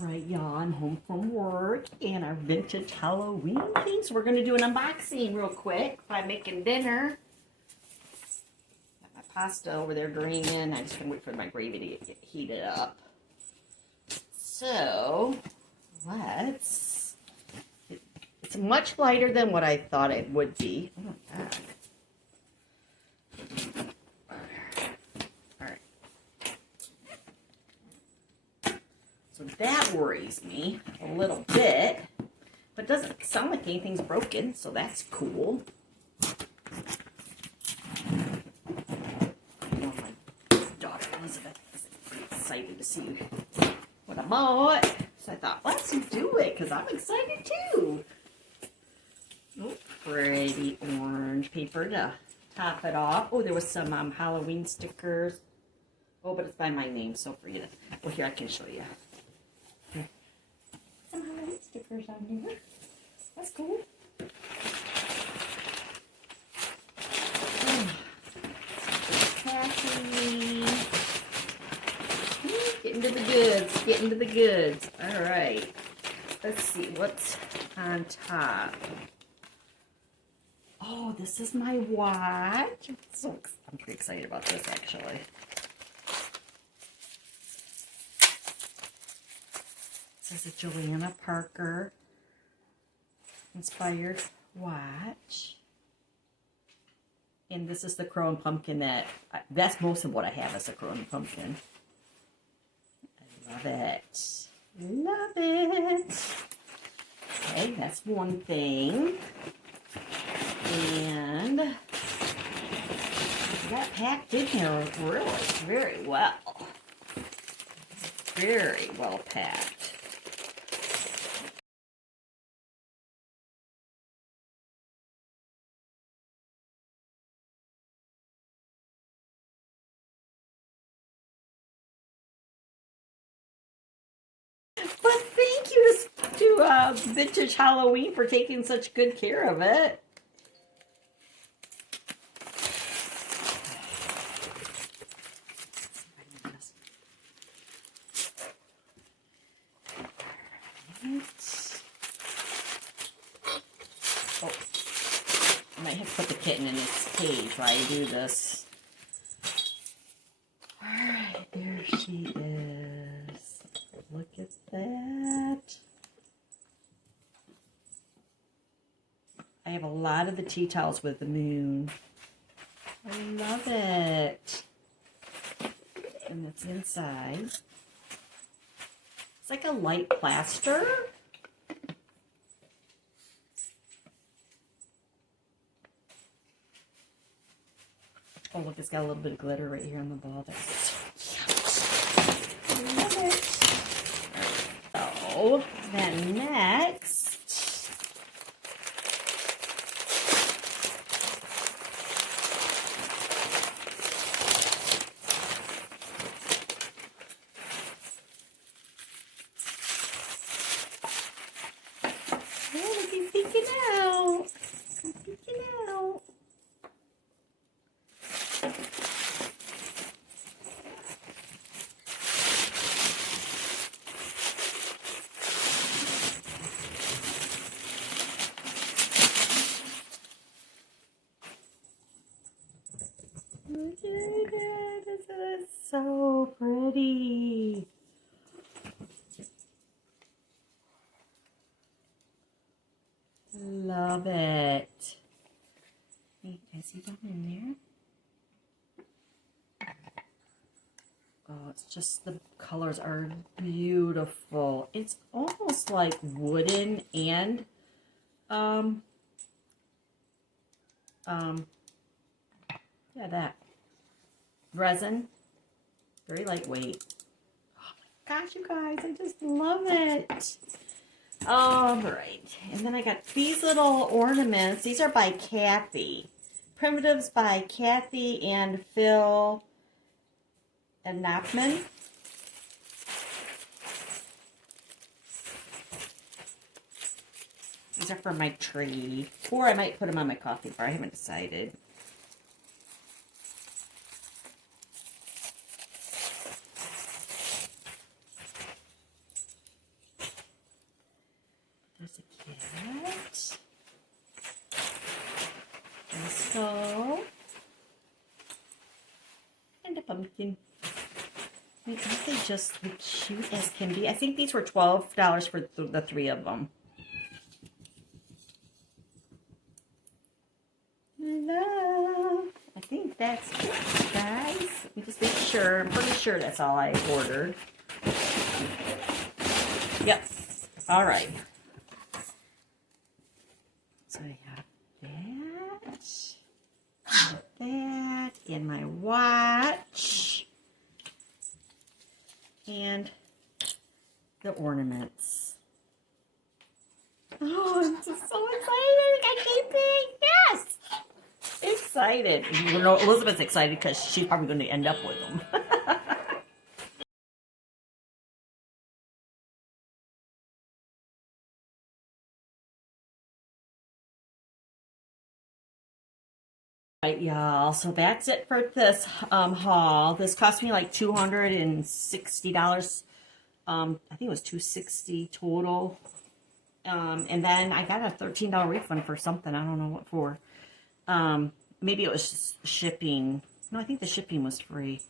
Alright, y'all, I'm home from work and our vintage Halloween things. We're going to do an unboxing real quick by making dinner. Got my pasta over there draining. I just going to wait for my gravy to get heated up. So, it's much lighter than what I thought it would be. Oh my God. So that worries me a little bit, but it doesn't sound like anything's broken, so that's cool. I know my daughter Elizabeth is pretty excited to see what I bought, so I thought, let's do it, because I'm excited too. Oh, pretty orange paper to top it off. Oh, there was some Halloween stickers. Oh, but it's by my name, so forget it. Well, here, I can show you. Some Halloween stickers on there. That's cool. Happy. Getting to the goods. Getting to the goods. All right. Let's see what's on top. Oh, this is my watch. I'm pretty excited about this, actually. This is a Joanna Parker inspired watch. And this is the Crow and Pumpkin that's most of what I have is a Crow and Pumpkin. I love it. Love it. Okay, that's one thing. And that packed in here really very well. Very well packed. But thank you to Vintage Halloween for taking such good care of it. Oh, I might have to put the kitten in its cage while I do this. Alright, there she is. Look at that. I have a lot of the tea towels with the moon. I love it. And it's inside. It's like a light plaster. Oh, look, it's got a little bit of glitter right here on the ball. That's so cute. I love it. So, then next, oh, look, he's peeking out. He's peeking out. Look at it. This is so pretty. Love it. Hey, can I see down in there? Oh, it's just the colors are beautiful. It's almost like wooden and yeah, that resin, very lightweight. Oh my gosh, you guys, I just love it. All right, and then I got these little ornaments. These are by Kathy. Primatives by Kathy and Phil and Knopman. These are for my tree, or I might put them on my coffee bar. I haven't decided. So, and a pumpkin. I mean, aren't they just the cute as can be? I think these were $12 for the 3 of them. Love. I think that's it, guys. Let me just make sure. I'm pretty sure that's all I ordered. Yep. All right. So I have that, and my watch, and the ornaments. Oh, I'm just so excited! I can't think. Yes, excited. You know, Elizabeth's excited because she's probably going to end up with them. Right, y'all, so that's it for this haul. This cost me like $260. I think it was $260 total. And then I got a $13 refund for something. I don't know what for. Maybe it was just shipping. No, I think the shipping was free.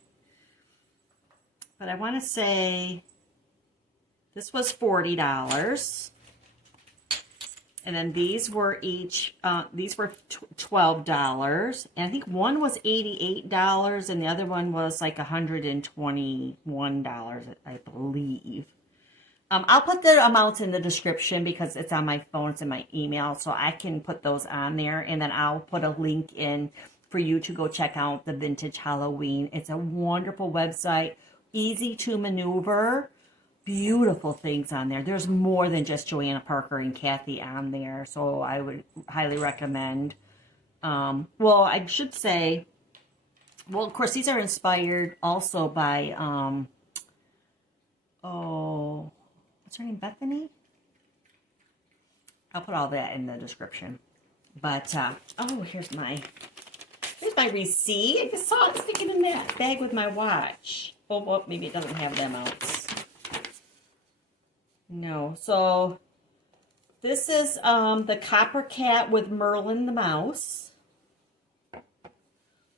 But I want to say this was $40. And then these were each, these were $12. And I think one was $88 and the other one was like $121, I believe. I'll put the amounts in the description because it's on my phone, it's in my email, so I can put those on there. And then I'll put a link in for you to go check out the Vintage Halloween. It's a wonderful website, easy to maneuver. Beautiful things on there. There's more than just Joanna Parker and Kathy on there, so I would highly recommend. Well, I should say, well, of course, these are inspired also by, oh, what's her name, Bethany? I'll put all that in the description. But, oh, here's my receipt. I just saw it sticking in that bag with my watch. Oh, well, maybe it doesn't have them out. No, so this is the Copper Cat with Merlin the mouse.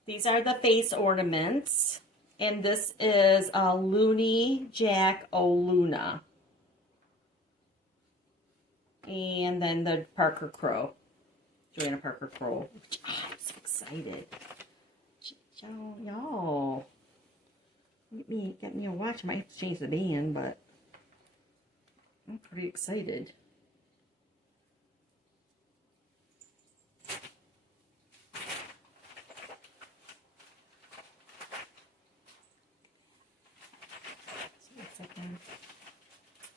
These are the face ornaments. And this is Loony Jack O'Luna. And then the Parker Crow. Joanna Parker Crow. Oh, I'm so excited. Y'all. Get me a watch. I might have to change the band, but I'm pretty excited.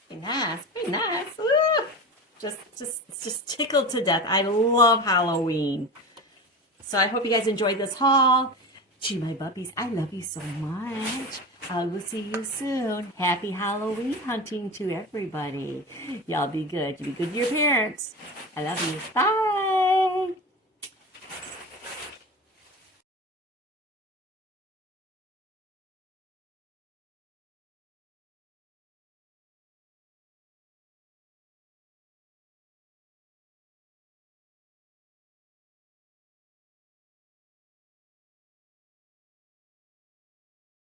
Very nice, very nice. Woo! Just tickled to death. I love Halloween. So I hope you guys enjoyed this haul. To my puppies, I love you so much. I will see you soon. Happy Halloween hunting to everybody. Y'all be good. You be good to your parents. I love you. Bye.